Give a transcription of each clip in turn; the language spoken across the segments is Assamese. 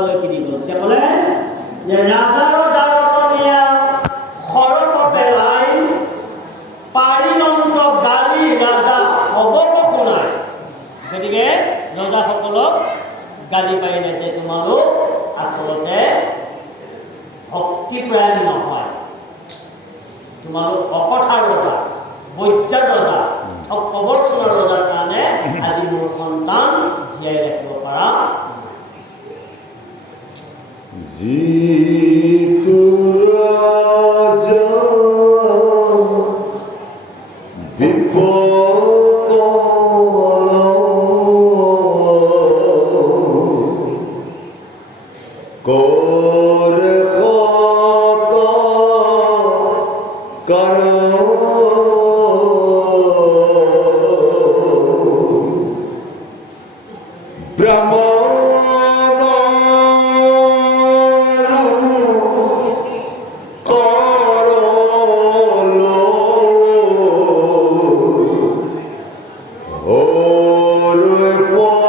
কথালৈ কি দিব তেতিয়া ক'লে যে ৰাজাৰ দাৰকনীয়া সৰক পেলাই পাৰিণন্ত গালি ৰাজা অৱক শুনাই। গতিকে ৰজাসকলক গালি পাৰিলে যে তোমালোক আচলতে ভক্তিপ্ৰায়ণ নহয়, তোমালোক অকথাৰ ৰজা, বৈদ্যাৰ ৰজা, কবৰচনৰ ৰজাৰ কাৰণে আজি মোৰ সন্তান জীয়াই ৰাখিব পাৰা যিটো ৰাজা কৰে খত কাৰো ব্ৰাহ্মণ কৰল ওৰ পৰ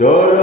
ডৰ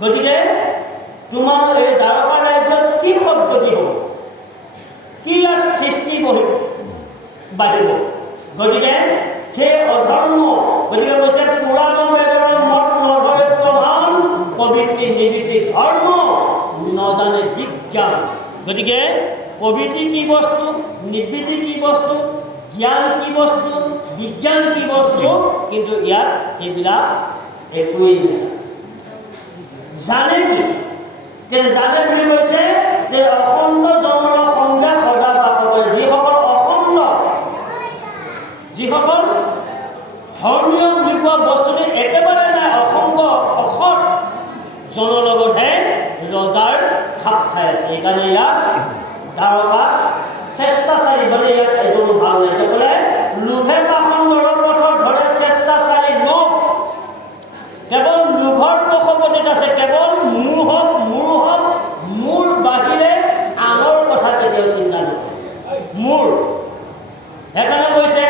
গতিকে তোমাৰ এই দ্বাৰকা ৰাজ্যত কি সদ্গতি হ'ব, কি সৃষ্টি বাঢ়িব। গতিকে সেই অধৰ্ম, গতিকে কৈছে পুৰাণ বেদৰ মত নধৰে প্ৰধান, প্ৰবৃত্তি নিবৃত্তি ধৰ্ম নজানে বিজ্ঞান। গতিকে প্ৰবৃত্তি কি বস্তু, নিবৃত্তি কি বস্তু, জ্ঞান কি বস্তু, বিজ্ঞান কি বস্তু, কিন্তু ইয়াত এইবিলাক একোৱেই নাই। জানে কি? জানে বুলি কৈছে যে অখণ্ড জন্মৰ সংজ্ঞা সদা বাস কৰে। যিসকল অখণ্ড, যিসকল ধৰ্মীয় বুলি কোৱা বস্তুটো একেবাৰে নাই, অসংগ অসৎ জনৰ লগতহে ৰজাৰ খাপ খাই আছে। সেইকাৰণে ইয়াক দ্বাৰকা চেষ্টাচাৰী, মানে ইয়াত এজনো ভাল নাই। বোলে লোভে পাখন লৰৰ পথৰ ধৰে চেষ্টাচাৰী লোভ, কেৱল লোভৰ বশৱৰ্তীত আছে, কেৱল মোৰ বাহিৰে আনৰ কথা কেতিয়াও চিন্তা নকৰে। মোৰ সেইকাৰণে কৈছে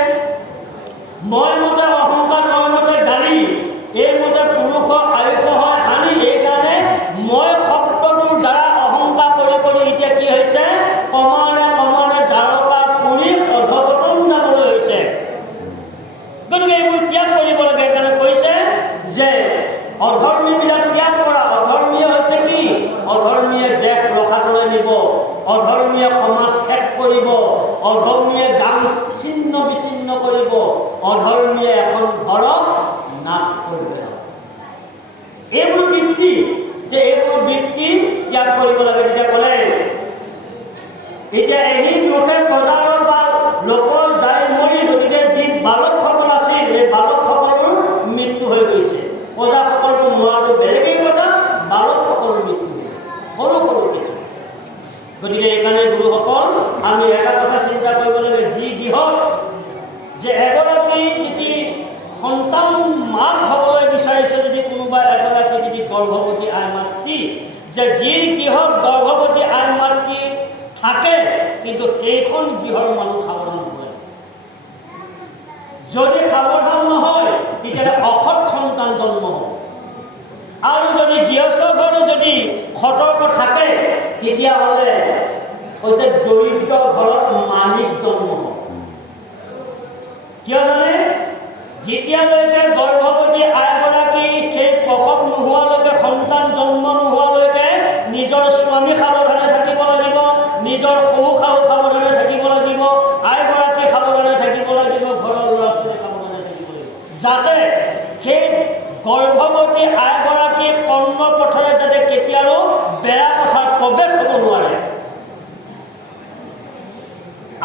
মই মতে অহংকাৰ, মই মতে গালি, এই মতে পুৰুষৰ আয়ুষ হয় হানি। এইকাৰণে মই শব্দটোৰ দ্বাৰা অহংকাৰ কৰি কৰি এতিয়া কি হৈছে, ক্ৰমান্বয়ে দ্বাৰকা পুৰি অধঃপতন যাবলৈ হৈছে। গতিকে এইবোৰ ত্যাগ কৰিব লাগে। সেইকাৰণে কৈছে যে অধৰ্মীবিলাক ত্যাগ কৰা। অধৰ্মীয় হৈছে কি? অধৰ্মীয়ে দেশ ৰসাতলৈ নিব, অধৰ্মীয়ে সমাজ শেষ কৰিব, অধৰ্মীয়ে গান ছিন্ন বিচ্ছিন্ন কৰিব, অধৰ্মীয়ে এখন ঘৰক নাশ কৰিব। এইবোৰ বৃত্তি, যে এইবোৰ বৃত্তি ত্যাগ কৰিব লাগে। তেতিয়া ক'লে এতিয়া এই দুখে বজাৰৰ বা লোকৰ যাই মৰি, গতিকে যি বালকসকল আছিল এই বালকসকলৰ মৃত্যু হৈ গৈছে। প্ৰজাসকলটো মৰাটো বেলেগেই কথা, বালকসকলৰ মৃত্যু হৈছে সৰু সৰু কিছু। গতিকে এইকাৰণে গুৰুসকল আমি এটা কথা চিন্তা কৰিব লাগে, যি গৃহত যে এগৰাকী যদি সন্তান মাক হ'বলৈ বিচাৰিছে, যদি কোনোবা এগৰাকী যদি গৰ্ভৱতী আই মাতৃ, যে যি গৃহত গৰ্ভৱতী আই মাতৃ থাকে, কিন্তু সেইখন গৃহৰ মানুহ সাৱধান হয়। যদি সাৱধান নহয় তেতিয়াহ'লে অসৎ সন্তান জন্ম হ'ব। আৰু যদি গৃহস্থ ঘৰত যদি সতৰ্ক থাকে, তেতিয়াহ'লে কৈছে দৰিদ্ৰ ঘৰত মালিক জন্ম হ'ব। কিয় জানে? যেতিয়ালৈকে গৰ্ভৱতী আইগৰাকী সেই প্ৰসৱ নোহোৱালৈকে, সন্তান জন্ম নোহোৱালৈকে নিজৰ স্বামী সাৱধানে থাকিব লাগিব, নিজৰ শহু শাহু সাৱধানে থাকিব লাগিব, আইগৰাকী সাৱধানে থাকিব লাগিব, ঘৰৰ ল'ৰা ছোৱালী সাৱধানে থাকিব লাগিব, যাতে সেই গৰ্ভৱতী আইগৰাকী কৰ্ম পথৰে যাতে কেতিয়াও বেয়া কথাত প্ৰৱেশ হ'ব নোৱাৰে।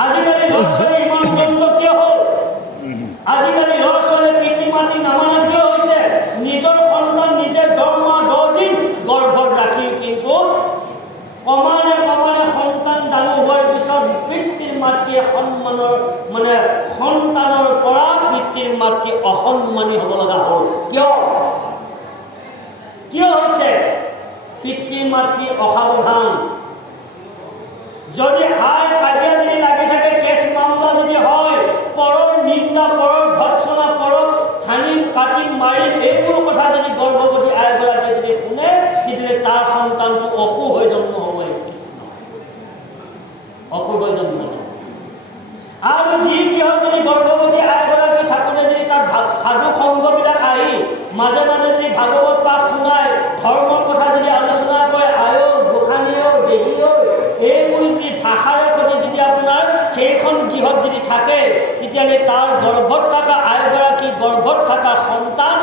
আজিকালি ল'ৰা ছোৱালী ইমান জন্ম কিয় হ'ল? আজিকালি ল'ৰা ছোৱালী পিতৃ মাতৃ নামানা কিয় হৈছে? নিজৰ সন্তান নিজে 10 মাহ 10 দিন গৰ্ভত ৰাখি, কিন্তু ক্ৰমান্বয়ে সন্তান ডাঙৰ হোৱাৰ পিছত পিতৃ মাতৃয়ে সন্মানৰ, মানে সন্তানৰ পৰা পিতৃ মাতৃ অসন্মানী হ'ব লগা হ'ল। কিয় হৈছে? পিতৃ মাতৃ অসাৱধান। যদি হাই কাজিয়া যদি লাগি থাকে, কেছ মামলা যদি হয়, পৰৰ নিন্দা, পৰৰ ভৎসনা, পৰৰ হানি কাটি মাৰি, এইবোৰ কথা যদি গৰ্ভৱতী আইগৰাকীয়ে যদি শুনে, তেতিয়াহ'লে তাৰ সন্তানটো অসুখ হৈ জন্ম হ'ব। অসুখ হৈ জন্ম হ'ব। আৰু যি গৃহত যদি গৰ্ভৱতী আইগৰাকী থাকোঁতে যদি তাৰ সাধু সংঘবিলাক আহি মাজে মাজে যদি ভাগৱত পাঠ শুনায়, ধৰ্মৰ কথা যদি আলোচনা কৰে, আয়ো গোসাঁনীও দেহীও, এইবোৰ যদি ভাষাৰে সৈতে যদি আপোনাৰ সেইখন গৃহত যদি থাকে, তেতিয়াহ'লে তাৰ গৰ্ভত থকা আইগৰাকী, গৰ্ভত থকা সন্তান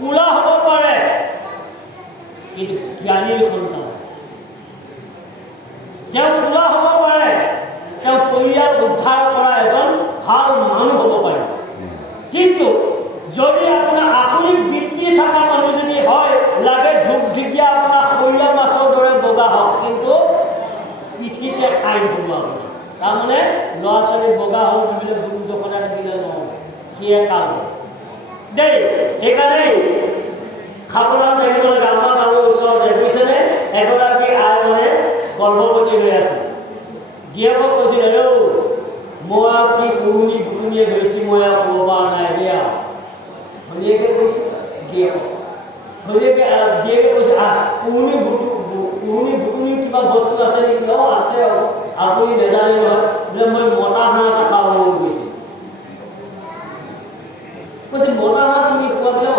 কোলা হ'ব পাৰে, কিন্তু জ্ঞানীৰ সন্তান। তেওঁ কোলা হ'ব পাৰে, তেওঁ পৰিয়াল উদ্ধাৰ কৰা এজন ভাল মানুহ হ'ব পাৰে। কিন্তু যদি আপোনাৰ আধুনিক বৃত্তি থকা মানুহ যদি হয়, লাগে ঢুকঢুকীয়া আপোনাৰ খৰীয়া মাছৰ দৰে বগা হওক, কিন্তু পিঠিতে আইন হ'ব আপোনাৰ। তাৰমানে ল'ৰা ছোৱালী বগা হ'ল বুলিলে গুৰু দখনা থাকিলে নহ'ব, সিয়ে কাল দেই। সেইকাৰণে সাৱধান থাকিব লাগে। আমাৰ গাঁৱৰ ওচৰতে বুজিছেনে, এগৰাকী আই মানে গৰ্ভৱতী হৈ আছে। গিয়েকক কৈছিল, হেৰৌ মই আৰু কি শুৰুনি ঘুৰুনিয়ে ধৰিছোঁ, মই আৰু ক'ব পৰা নাই সেয়া। ভনীয়েকে কৈছে গিয়েকক, গিয়েকে কৈছে শুৰুনি ঘুৰুনি কিবা বস্তু আছে নেকি? অঁ আছে, আপুনি নেজানে নহয়, বোলে মই মতা হাঁহ এটা খাব মন গৈছে। কৈছে মতা হাঁহ তুমি খোৱা কিয়?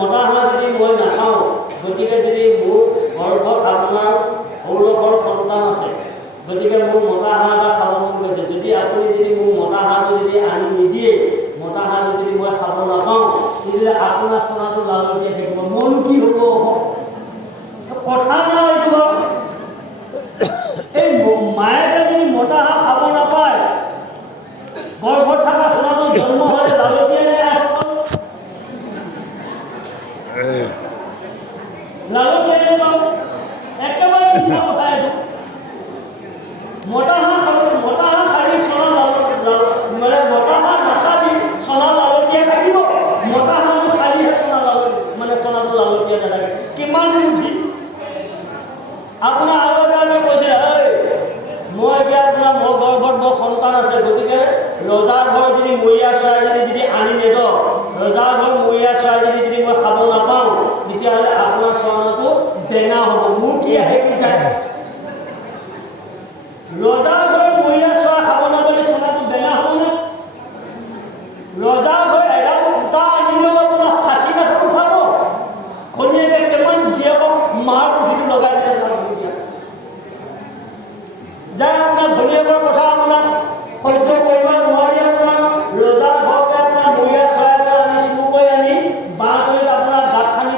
মতা হাঁহ যদি মই নাখাওঁ, গতিকে যদি মোৰ গৰ্ভত আপোনাৰ সৌৰভৰ সন্তান আছে, গতিকে মোৰ মতা হাঁহ এটা খাব মন গৈছে। যদি আপুনি যদি মোৰ মতা হাঁহটো যদি আনি নিদিয়ে, মতা হাঁহটো যদি মই খাব নাপাওঁ, তেতিয়াহ'লে আপোনাৰ চোনাটো লালতিয়াই থাকিব। মন কি হ'ব? কথা নাই এইটো। এই মায়েকে যদি মতা হাঁহ খাব নাপায়, গৰ্ভত থকা চোনাটো জন্ম হ'লে লালতিয়াই নাই। ঘৰ যদি মৰিয়া চৰাইজনী যদি আনি নেদ, ৰজা ঘৰ মৰিয়া চৰাইজনী যদি মই খাব নাপাওঁ, তেতিয়াহ'লে আপোনাৰ চৰণটো বেঙা হ'ব। মোৰ কি আহে কি যায়? ৰজা ঘৰ মৰিয়া চৰাই খাব নাপালে চৰাইটো বেঙা হ'বনে? ৰজা ঘৰ এডাল সূতা আনিলেও আপোনাৰ ফাঁচি কাঠত উঠাব, ঘনীয়েকে কিমান গিয়েকক মাৰ পুথিটো লগাই দিলে যায়। আপোনাৰ ঘনীয়েকৰ কথা আপোনাক সহ্য কৰিব নোৱাৰি আপোনাৰ ৰজা ঘৰতে আপোনাৰ মৰিয়া চৰাইটো আনি চুৰ কৰি আনি বাঁহতলিত আপোনাৰ গাঁত খানি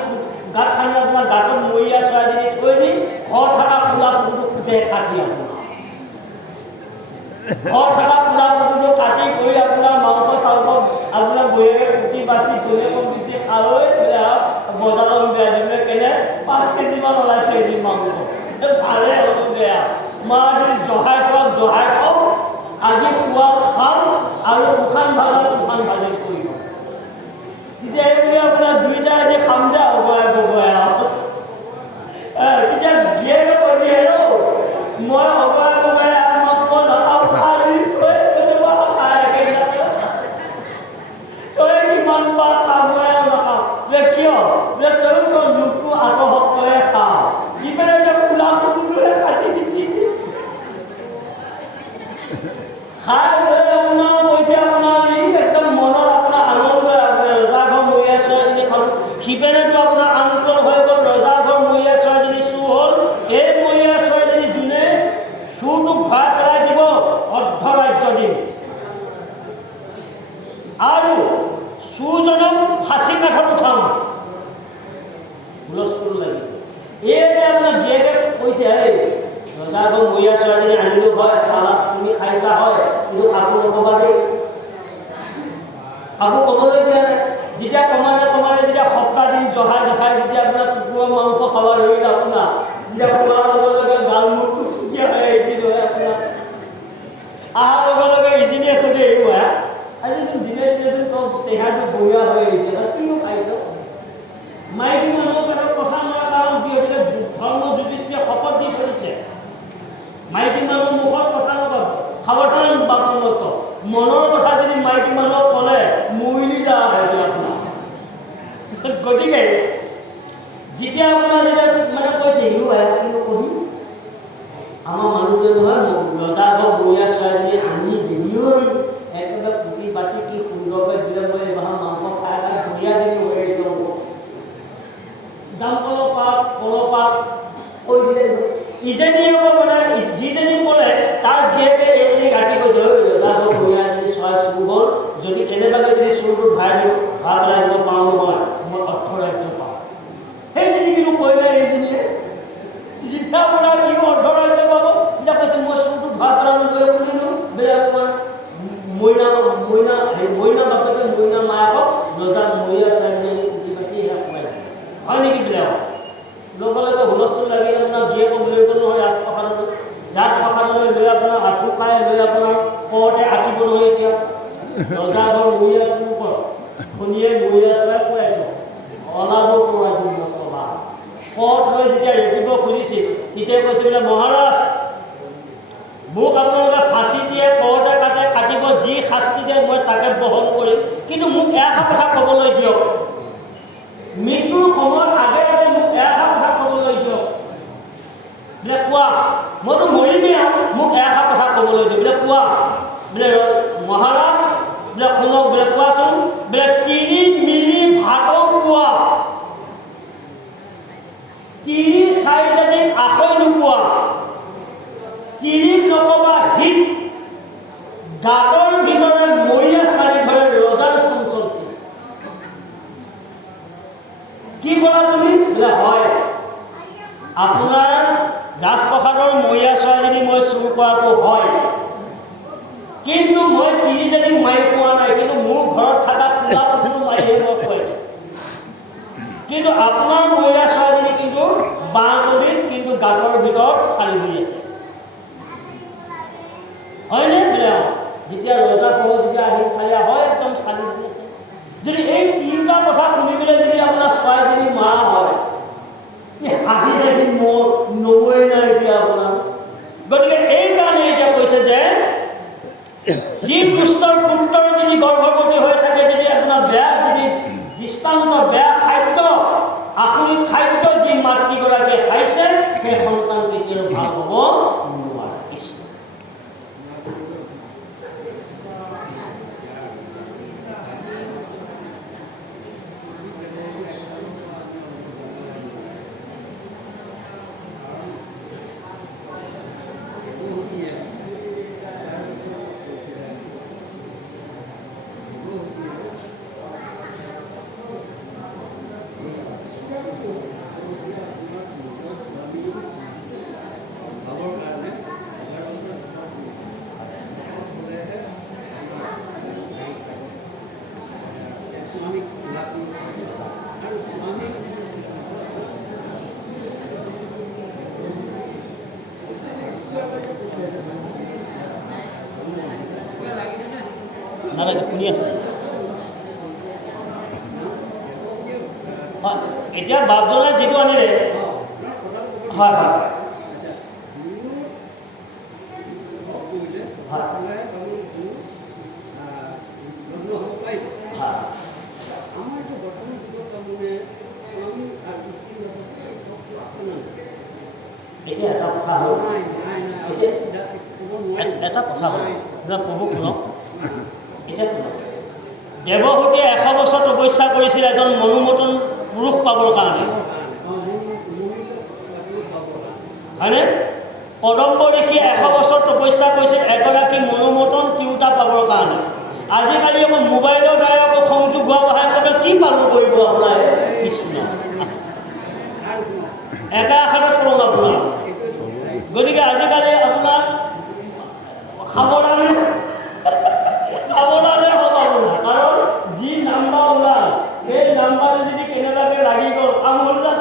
আপোনাৰ গাঁতত মৰিয়া চৰাইজনী থৈ দি ঘৰত থকা খোলা পুকুৰটো ফুটে কাটি ঘৰত থকা খোলা পুকুৰটো কাটি কৰি আপোনাৰ মাংস চাংস আপোনাৰ বহিয়াকে কুটি বাচি ধুনীয়াকৈ বিচি খালৈ বজাৰত বেয়া দিলে কেনে 5 কেজিমান ওলাই থৈ দিম মাংস ভালে হ'ল বেয়া। মই যদি জহাই খাওঁ আজি খোৱা খাম আৰু শুকান ভাজি কৰি থওঁ। তেতিয়া এইবুলি আপোনাৰ দুইটা আজি খাম দে অগয়াই তেতিয়া গিয়েকে কৈ দিয়ে মই অগয়াই মাংস নাখাওঁ খালি তই কিমান পা খাবই নাখাওঁ কিয় বোলে তই তোৰ জোখটো আত্মহত কৰে খাওঁ ইপিনে যে কোলা কুকুৰটোৰে কাটি দি খাই লৈ আপোনাৰ কৈছে আপোনাৰ একদম মনত আপোনাৰ আনন্দ আপোনাৰ ৰজা ঘৰ মৰিয়া চৰাইজনী খালোঁ। সিপিনেতো আপোনাৰ আনন্দ হৈ গ'ল, ৰজা ঘৰ মৰিয়া চৰাইজনী চুৰ হ'ল। এই মৰিয়া চৰাইজনী যোনে চুৰটো ভৰাই পেলাই দিব অৰ্ধৰাজ্য দিম আৰু চুৰজনক ফাঁচি কাঠত উঠাম। হুলস্থুল লাগিছে। এই যে আপোনাৰ গিয়েকে কৈছে ৰজা ঘৰ মৰিয়া চৰাইজনী আনিলোঁ হয়, খালা তুমি খাইছা হয়, কিন্তু কাকো নকবা দেই, কাকো ক'বলৈ দিয়া নাই। যেতিয়া কমানে যেতিয়া সপ্তাহ দিন জহাই যেতিয়া আপোনাৰ কুকুৰৰ মাংস খাব ধৰিলে আপোনাৰ যেতিয়া খোৱাৰ লগে লগে গাল মুখটো ফুটিয়া হৈ আহিছিল হয় আপোনাৰ অহাৰ লগে লগে ইজনীয়ে সুধে আজিচোন দিনে দিনেচোন তোৰ চেহেৰাটো বঢ়িয়া হৈ আহিছে কিনো খাইছ? মাইকী মানুহৰ পেটত কথা নহয়, কাৰণ যিহেতুকে ধৰ্ম যুধিষ্ঠিৰে শপত দি চলিছে মাইকী মানুহ মুখত কথা নকয়, সাৱধান বাপনষ্ট মনৰ কথা যদি মাইকী মানুহক ক'লে মৰিলি যোৱা হয়তো আপোনাৰ। গতিকে যেতিয়া আপোনাৰ মানে কৈছে কিনো কবি আমাৰ মানুহটোৱে নহয় ৰজা ঘৰ মৰিয়া চৰাইজনী আনি দেৰিকৈ একেবাৰে পুতি বাচি কি সুন্দৰকৈ দিলে মই এবাৰ মাংস খাই ধুনীয়া দিন হৈ আহিছে দাম কলপাত কৈ দিলে ইজনীয়ে মানে যিজনী ক'লে তাৰ জীয়েকে এইজনী গাঁঠি কৈছে ৰজা ঘৰ মৰিয়া যদি চৰাই চুৰ হ'ল, যদি কেনেবাকৈ যদি চুৰটো ভৰাই দিওঁ ভাল পেলাই দিব পাৰোঁ নহয় মই অৰ্থৰাজ্য পাওঁ। সেইজনী কিন্তু কৰিলে এইজনীয়ে যেতিয়া আপোনাৰ কি অৰ্থৰাজ্য পাব তেতিয়া কৈছে মই চুৰটো ভৰাই পেলাই শুনিলোঁ বোলে আপোনাৰ মইনা বাপেকে মইনা মায়াকক ৰজা মৰিয়া চৰাইজনী পুতি বাতি সেয়া খুৱাই হয় নেকি বোলে লগে লগে হুলস্থুল লাগিল। আপোনাৰ জীয়েকক লৈ গ'ল নহয় ৰাজপ্ৰসাদলৈ লৈ আপোনাৰ আঁঠু খাই লৈ আপোনাৰ কওঁতে আঁকিব নহয় এতিয়া ৰজা ঘৰ মৰিয়া চুৰ কৰ শুনিয়ে মৰিয়া চৰাই খুৱাইছোঁ অলাব খুৱাই নকবা কত লৈ যেতিয়া ৰেপিব খুজিছিল তেতিয়া কৈছে বোলে মহাৰাজ মোক আপোনালোকে ফাঁচি দিয়ে কওঁতে কাটিব যি শাস্তি দিয়ে মই তাকে বহন কৰিম, কিন্তু মোক এষাৰ কথা ক'বলৈ দিয়ক, মৃত্যুৰ সময়ত আগে আগে মোক এষাৰ কথা ক'বলৈ দিয়ক। বোলে কোৱা মইতো মৰিমেই আৰু মোক এষাৰ কথা ক'বলৈ দিয়ক। বোলে কোৱা বোলে মহাৰাজ বোলে শুনক বোলে কোৱাচোন বোলে 3 মিলি ভাতৰ পোৱা 3-4 জাতিক আখৈ নোপোৱা 3 নকবা হিত দাঁতৰ ভিতৰে মৰিয়া চাৰিফালে ৰজাৰ চঞ্চল কি ক'লা তুমি? বোলে হয় আপোনাৰ ৰাজপ্ৰসাদৰ মৰিয়া চৰাইজনী মই চুৰ কৰাটো হয়, কিন্তু মই 3 জাতিক মাৰি পোৱা নাই, কিন্তু মোৰ ঘৰত থকা কোলা কুকুৰ মাৰিহে মই খুৱাইছোঁ। কিন্তু আপোনাৰ মৰিয়া চৰাইজনী কিন্তু বাঁহতলিত কিন্তু গাঁতৰ ভিতৰত চালি ধৰি আছে হয়নে? বোলে যেতিয়া ৰজা ঘৰ যেতিয়া আহি চালি হয় একদম চালি ধৰি আছে। যদি এই 3টা কথা শুনিবলৈ যদি আপোনাৰ চৰাইজনী মাৰা হয় হাঁহি হাঁহি নবৈ নাই এতিয়া আপোনাৰ। গতিকে এইকাৰণে এতিয়া কৈছে যে যি দুষ্টৰ পুত্ৰৰ নালাগে শুনি আছে হয় এতিয়া বাপজনে যিটো আনিলে হয় হয় এতিয়া এটা কথা হ'ল এটা কথা হ'ল প্ৰভু শুনক এতিয়া দেৱহূতিয়ে 100 বছৰ তপস্যা কৰিছিল এজন মনোমতন পুৰুষ পাবৰ কাৰণে হয়নে কদম্ব ঋষিয়ে 100 বছৰ তপস্যা কৰিছিল এগৰাকী মনোমতন তিৰোতা পাবৰ কাৰণে আজিকালি আকৌ মোবাইলৰ দ্বাৰা আকৌ সংযোগ হোৱা অহা হিচাপে কি পালন কৰিব আপোনাৰ কৃষ্ণ একা আশাতে কওঁ আপোনাৰ গতিকে আজিকালি আপোনাৰ সাৱধানে হ'ব আপোনাৰ কাৰণ যি নাম্বাৰ ওলাল সেই নাম্বাৰটো যদি কেনেবাকৈ লাগি গ'ল কাম হ'ল যে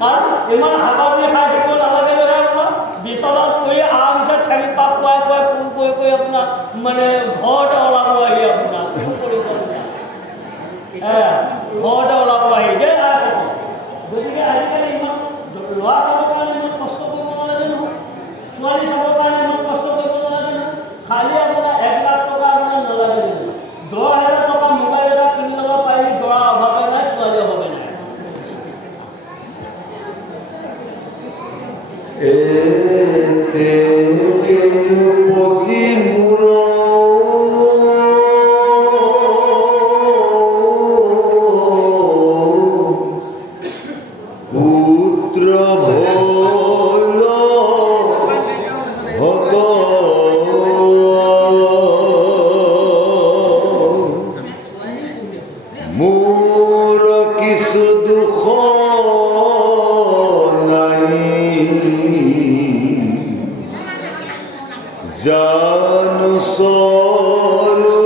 কাৰণ ইমান সাৱধানে খাই থাকিব নালাগে নহয় আপোনাৰ বিচনাত পৰি আৰামছে ঠেং পাক খুৱাই ফোন কৰি আপোনাৰ মানে ঘৰতে ওলাব আহি আপোনাৰ ঘৰতে ওলাব আহি দেই গতিকে আজিকালি ইমান ল'ৰা চাবৰ কাৰণে ইমান কষ্ট কৰিব নালাগে নহয় ছোৱালী চাবৰ কাৰণে ইমান কষ্ট কৰিব নালাগে নহয় খালি আপোনাৰ 1 লাখ টকা আপোনাৰ নালাগে নহয় 10,000 টকা মোবাইল এটা কিনি ল'ব পাৰি দৰা অভাৱে নাই ছোৱালী অভাৱে নাই এতে পজি মূৰ পুত্ৰ ভৈল হত মোৰ কিছু দুখ জানো চলো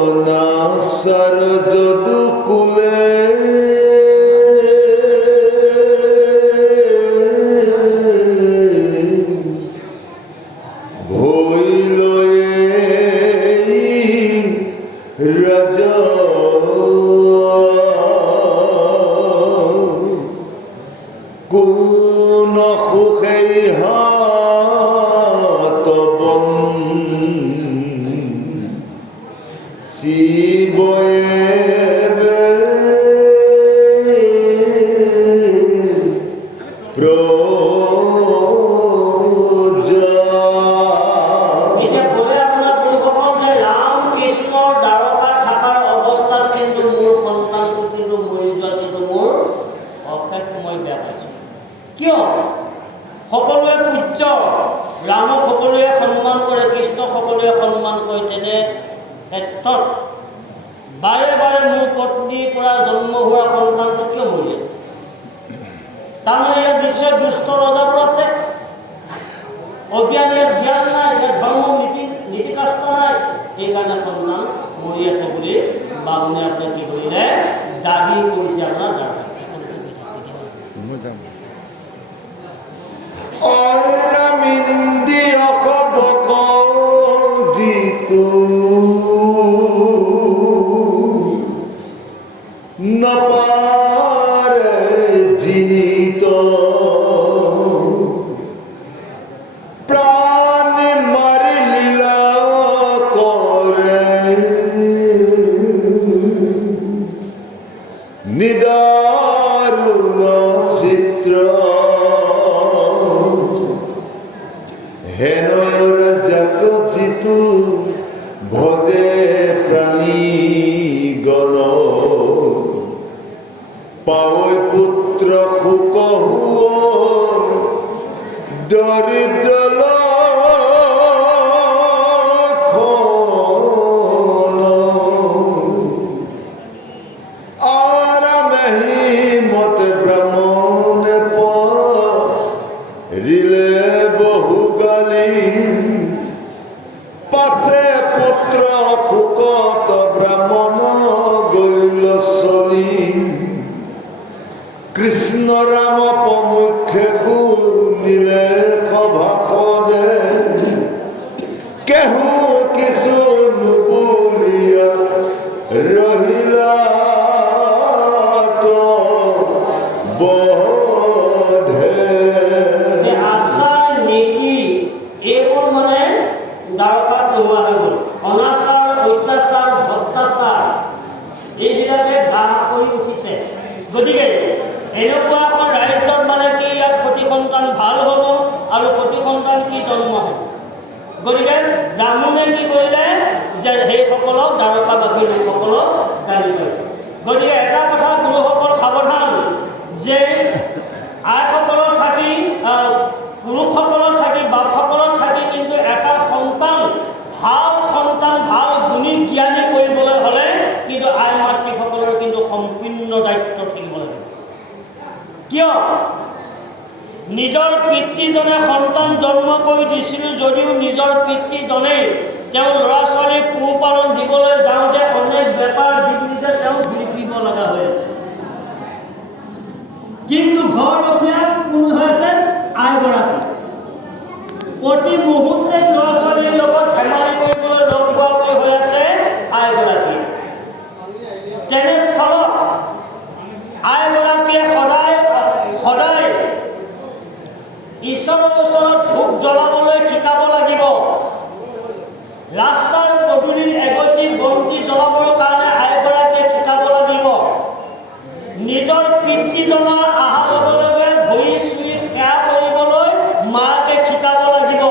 অনাচাৰ যদু কুলে ৰাজা কোন সুখে হাত বন শিবয়ে কিয় সকলোৱে পূজ্য ৰামক সকলোৱে সন্মান কৰে কৃষ্ণক সকলোৱে সন্মান কৰে তেনে ক্ষেত্ৰত বাৰে বাৰে মোৰ পত্নীৰ পৰা জন্ম হোৱা সন্তানটো কিয় মৰি আছে তাৰমানে ইয়াত নিশ্চয় দুষ্ট ৰজাবোৰ আছে অজ্ঞান ইয়াত জ্ঞান নাই ইয়াত ধৰ্ম নীতিকাস্থ নাই সেইকাৰণে সন্তান মৰি আছে বুলি বামুণে আপোনাৰ কি কৰিলে দাবী কৰিছে আপোনাৰ দাবী মিন্দি অখবক জিতু নপারে জিনিত প্রাণ মারি লীলা করে নিদারুণ চিত্র হেনয়র যাক জিতু ভজে প্রাণী গণ পাওয় পুত্র সুক দরিদ্র মতে ব্রাহ্মণ রিলে বহু গালি পাশে পুত্র সুকত কৃষ্ণ ৰাম প্ৰমুখ্যে শুনিলে সভাসদে কেহু কিছু নুবুলিয়া ৰহিলা বধে। আচাৰ নীতি এইবোৰ মানে দ্বাৰকাত নোহোৱা হৈ গ'ল। অনাচাৰ, অত্যাচাৰ, ভ্ৰষ্টাচাৰ এইবিলাকে ঘাঁহ কৰি উঠিছে। গতিকে এনেকুৱা এখন ৰাজ্যত মানে কি ইয়াত সতি সন্তান ভাল হ'ব আৰু সতি সন্তান কি জন্ম হ'ব। গতিকে ব্ৰাহ্মণে কি কৰিলে যে সেইসকলক দ্বাৰকাবাসী লোকসকলক গালি পাৰিছে। গতিকে এটা কথা গুৰুসকল সাৱধান যে আইসকলত থাকি পুৰুষসকলত থাকি বাপসকলত থাকি কিন্তু এটা সন্তান ভাল গুণী জ্ঞানী কৰিবলৈ হ'লে কিন্তু আই মাতৃসকলৰ কিন্তু সম্পূৰ্ণ দায়িত্ব থাকিব লাগিব। কিয়? নিজৰ পিতৃজনে সন্তান জন্ম কৰি দিছিল যদিও নিজৰ পিতৃজনে তেওঁ ল'ৰা ছোৱালীক পোহপালন দিবলৈ যাওঁতে অনেক বেপাৰ বিঘ্নিতে তেওঁ বিকিব লগা হৈ আছে। কিন্তু ঘৰ ৰখীয়া কোন হৈ আছে? আইগৰাকী। প্ৰতি মুহূৰ্তে ল'ৰা ছোৱালীৰ লগত ধেমালি কৰিবলৈ লগ পোৱাকৈ হৈ আছে আইগৰাকী। তেনেস্থলত আইগৰাকীয়ে সদায় ঈশ্বৰৰ ওচৰত ধূপ জ্বলাবলৈ শিকাব লাগিব। ৰাস্তাৰ পদূলিত এগছি বন্তি জ্বলাবৰ কাৰণে আইগৰাকীয়ে শিকাব লাগিব। নিজৰ পিতৃজনৰ অহাৰ লগে লগে ভৰি চুই সেৱা কৰিবলৈ মাকে শিকাব লাগিব।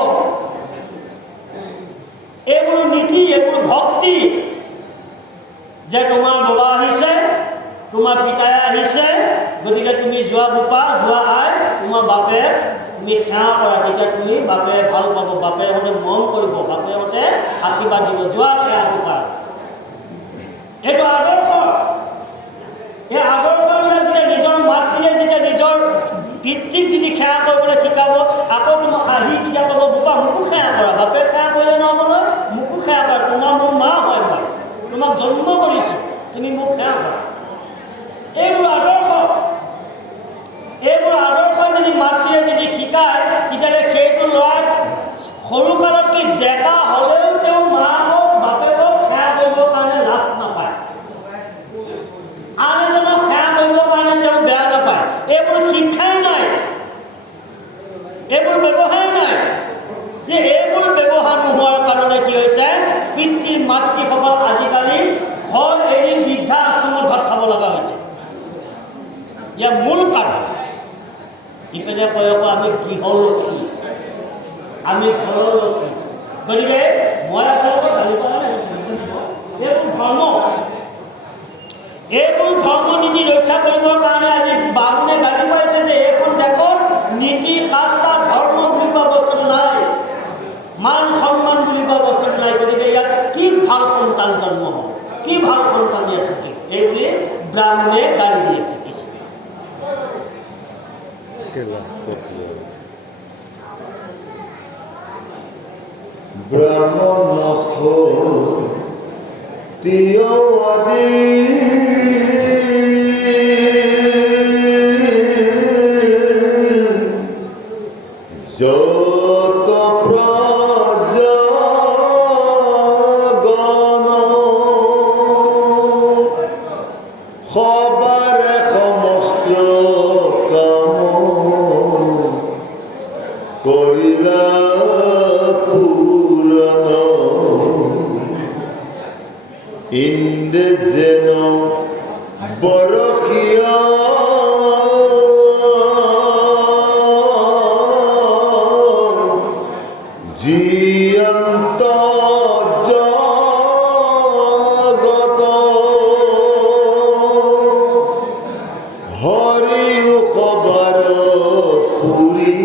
এইবোৰ নীতি, এইবোৰ ভক্তি যে তোমাৰ বাবা আহিছে, তোমাৰ পিতাই আহিছে, গতিকে তুমি যোৱা বোপা, যোৱা আই, তোমাৰ বাপে তুমি সেৱা কৰা, তেতিয়া তুমি বাপে ভাল পাব, বাপেহঁতে মৰম কৰিব, বাপেহঁতে আশীৰ্বাদ দিব, যোৱা সেৱা বোপা। এইটো আদৰ্শ। এই আদৰ্শবিলাক যেতিয়া নিজৰ মাতৃয়ে যেতিয়া নিজৰ পিতৃক যদি সেৱা কৰিবলৈ শিকাব, আকৌ তোমাক আহি যেতিয়া ক'ব বোপা মোকো সেৱা কৰা, বাপে সেৱা কৰিলে নহ'ব নহয়, মোকো সেৱা কৰা, তোমাৰ মোৰ মা হয়, মই তোমাক জন্ম কৰিছোঁ, তুমি মোক সেৱা কৰা। এইবোৰ আদৰ্শ যদি মাতৃয়ে যদি শিকায়, তেতিয়াহ'লে সেইটো ল'ৰাই সৰুকালতকৈ ডেকা হ'লেও তেওঁ মাকক বাপেকক সেৱা কৰিবৰ কাৰণে লাভ নাপায়, আন এজনক সেৱা কৰিবৰ কাৰণে তেওঁ বেয়া নাপায়। এইবোৰ শিক্ষাই নাই, এইবোৰ ব্যৱহাৰ নাই। যে এইবোৰ ব্যৱহাৰ নোহোৱাৰ কাৰণে কি হৈছে, পিতৃ মাতৃসকল আজিকালি ঘৰ এৰি বৃদ্ধা আশ্ৰমত ভাত খাব লগা হৈছে। ইয়াৰ মূল কাৰণ ইপিনে কয় আমি গৃহলক্ষ্মী, আমি ঘৰৰ লক্ষ্মী। গতিকে মই আপোনালোকক গালি পৰা নাই, এইবোৰ ধৰ্ম নীতি ৰক্ষা কৰিবৰ কাৰণে আজি বামুণে গালি পাৰিছে যে এইখন দেশত নীতি কাষ্টা ধৰ্ম বুলি কোৱা বস্তুটো নাই, মান সন্মান বুলি কোৱা বস্তুটো নাই। গতিকে ইয়াত কি ভাল সন্তান জন্ম হ'ব, কি ভাল সন্তান ইয়াত থাকিব, এই বুলি ব্ৰাহ্মণে গালি দি আছে। ব্ৰাহ্মণ তিয়দি যত প্ৰজাগণ সবাৰে সমস্ত কাম কৰিলা পূৰণ, ইন্দে যেন বৰশীয়া জীয়ন্ত জগত হৰি খবৰ পুৰী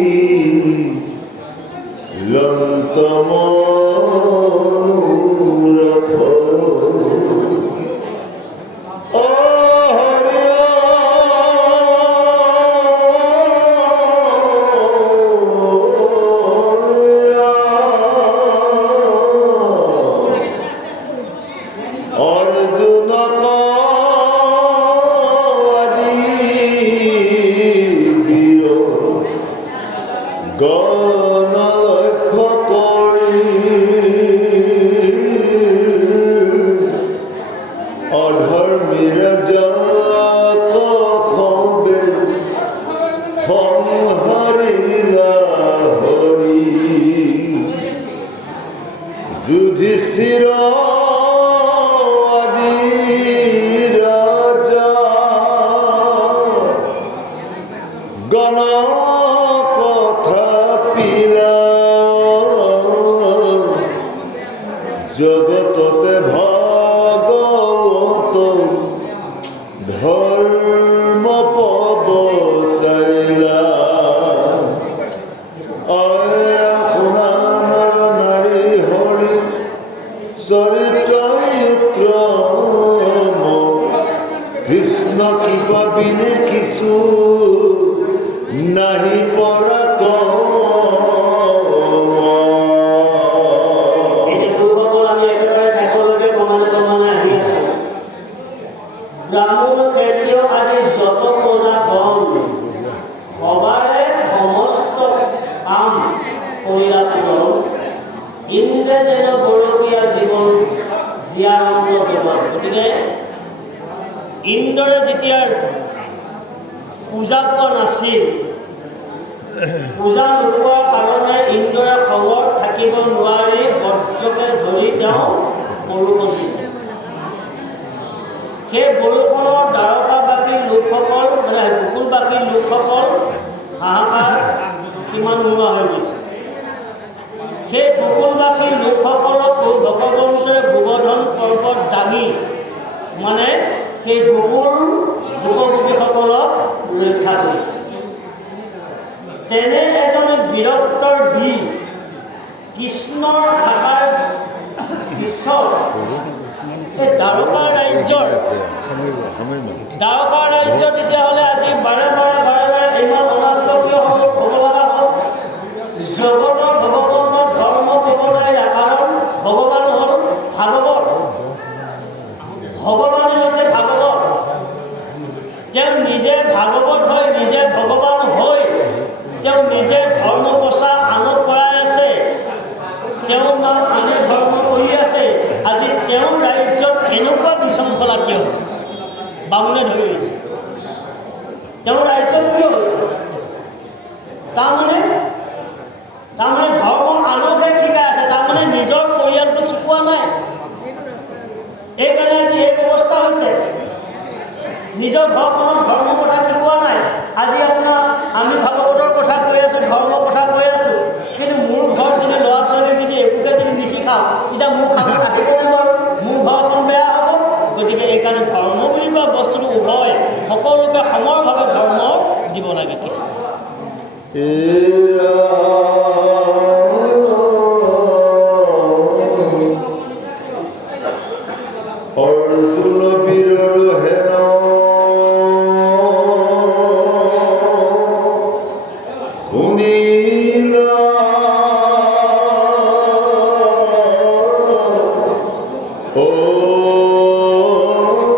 লন্তম অধৰ্মীৰা যাক হবে সংহাৰিলা হৰি যুধিষ্ঠিৰ আদি ৰাজা গণ কথা পিলা জগততে ভাগৱত ধৰ্ম পৱতাইলা অৰা শুনা নৰ নাৰী হৰি চৰিত্ৰ কৃষ্ণ কিবা বিনে কিছু নাহি পৰা ব্ৰাহ্মণ ক্ষেত্ৰীয় আদি যত প্ৰজাগণ সবাৰে সমস্ত কাম কৰিলা পূৰণ ইন্দ্ৰে যেন বৰষীয়া জীৱন জীয়ানন্দ জীৱন। গতিকে ইন্দ্ৰৰে যেতিয়া পূজা পোৱা নাছিল, পূজা নোপোৱাৰ কাৰণে ইন্দ্ৰৰে খবৰ থাকিব নোৱাৰি বজ্ৰকে ধৰি তেওঁ বৰষুণ দিছে। সেই বৰষুণৰ দ্বাৰকাবাসী লোকসকল মানে গোকুলবাসী লোকসকল হাহাকাৰ কিমান নোহোৱা হৈ গৈছে। সেই গোকুলবাসী লোকসকলক ভগৱন্তৰে গোবৰ্ধন পৰ্বত দাঙি মানে সেই গোকুল যুৱগোপীসকলক ৰক্ষা কৰিছে। তেনে এজন বীৰত্বৰ বীৰ কৃষ্ণৰ থকাৰ পিছত এই দ্বাৰকা ৰাজ্যৰ তেতিয়াহ'লে আজি বাৰে বাৰে ইমান অনাষ্ট কিয় হ'ব লগা হ'ল? জগতৰ ভগৱানৰ ধৰ্ম ক'ব নোৱাৰিলে, কাৰণ ভগৱান হ'ল ভাগৱত। ভগৱানে হৈছে ভাগৱত। তেওঁ নিজে ভাগৱত হৈ নিজে ভগৱান হৈ তেওঁ নিজে ধৰ্ম প্ৰচাৰ আনক কৰাই আছে। তেওঁ নাম আনে ধৰ্ম কৰি আছে। আজি তেওঁৰ ৰাজ্যত এনেকুৱা বিশৃংখলা কিয় হ'ল? বামুণে ধৰি লৈছে। তেওঁৰ ৰাজ্যত কিয় হৈছে? তাৰমানে ধৰ্ম আনকহে শিকাই আছে, তাৰমানে নিজৰ পৰিয়ালটো শিকোৱা নাই। এইকাৰণে আজি এই ব্যৱস্থা হৈছে। নিজৰ ঘৰখনত ধৰ্মৰ কথা শিকোৱা নাই। আজি আপোনাৰ আমি ভাগৱতৰ কথা কৈ আছোঁ, ধৰ্মৰ কথা কৈ আছোঁ, কিন্তু মোৰ ঘৰত যদি ল'ৰা ছোৱালী যদি একোকে যদি নিশিকাওঁ তেতিয়া মোৰ খাবলৈ আহিবনে বাৰু? মোৰ ঘৰখন বেয়া হ'ব। গতিকে এইকাৰণে ধৰ্ম বুলি কোৱা বস্তুটো উভয় সকলোকে সমৰভাৱে ধৰ্ম দিব লাগে। কৃষ্ণ অৰ্জুন বীৰৰ হেন শুনিলা